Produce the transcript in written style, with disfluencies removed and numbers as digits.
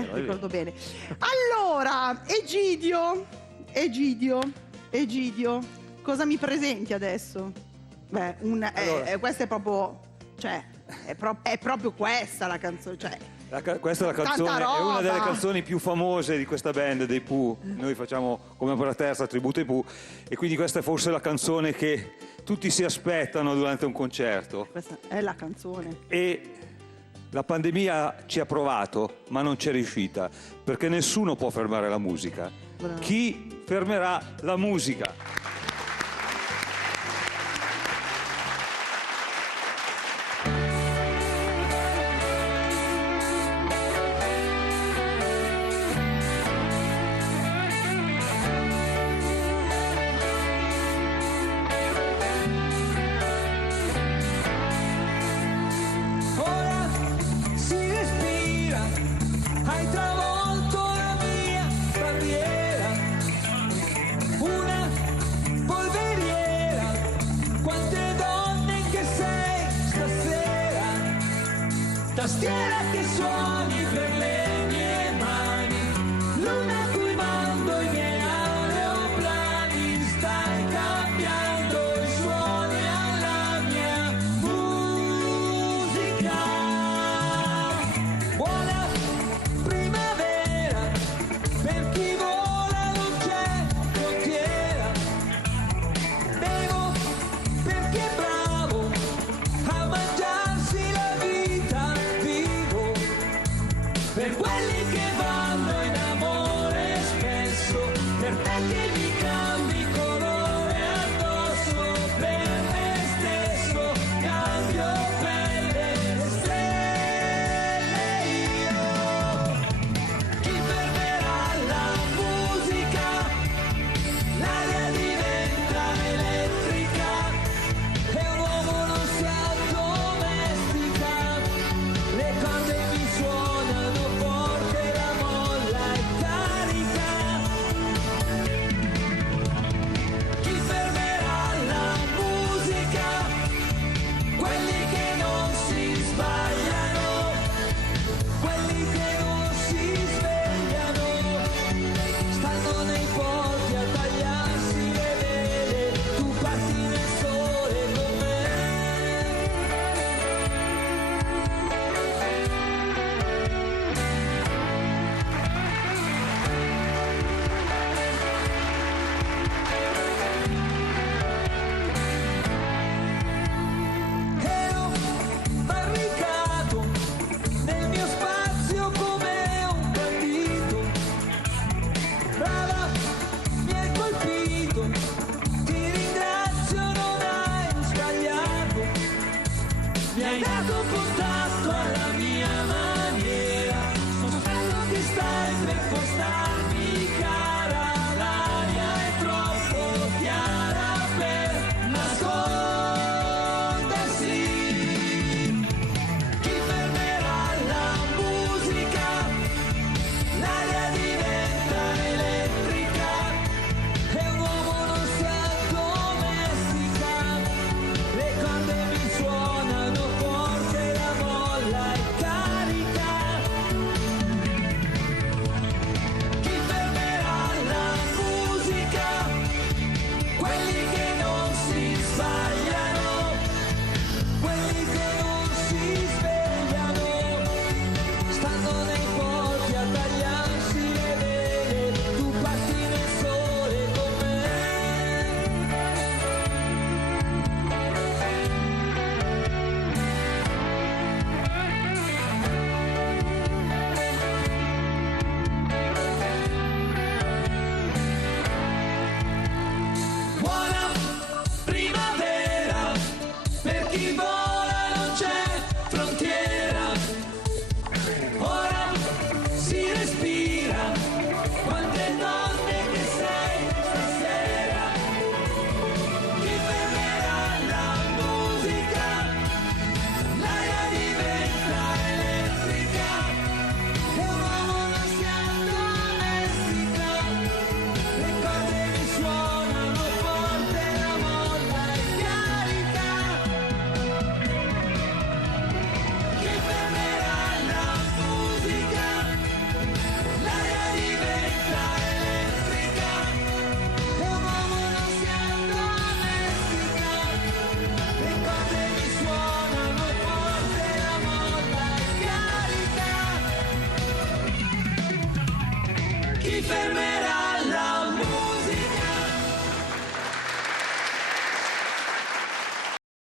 vero, ricordo bene. Allora, Egidio, cosa mi presenti adesso? Beh, Allora. questa è proprio, cioè, è proprio questa la canzone, cioè. Questa è la canzone, Tanta è una delle roba. canzoni più famose di questa band dei Pooh. Noi facciamo come per la terza tributo ai Pooh e quindi questa è forse la canzone che tutti si aspettano durante un concerto. Questa è la canzone. E la pandemia ci ha provato, ma non c'è riuscita, perché nessuno può fermare la musica. Bravo. Chi fermerà la musica? Ora si respira, hai travolto la mia barriera, una polveriera, quante donne che sei stasera, tastiera che suoni per le mie mani, luna a cui mando i miei aeroplani, stai cambiando i suoni alla mia musica. Buona primavera, per chi vola non c'è frontiera, bevo perché è bravo a mangiarsi la vita, vivo per quelli che vanno in amore spesso, per te che mi cambi colore addosso, per me stesso cambio pelle e stelle io. Chi fermerà la musica? L'aria diventa elettrica e un uomo non si addomestica, le corde mi suonano forte, la molla è carica. fermerà.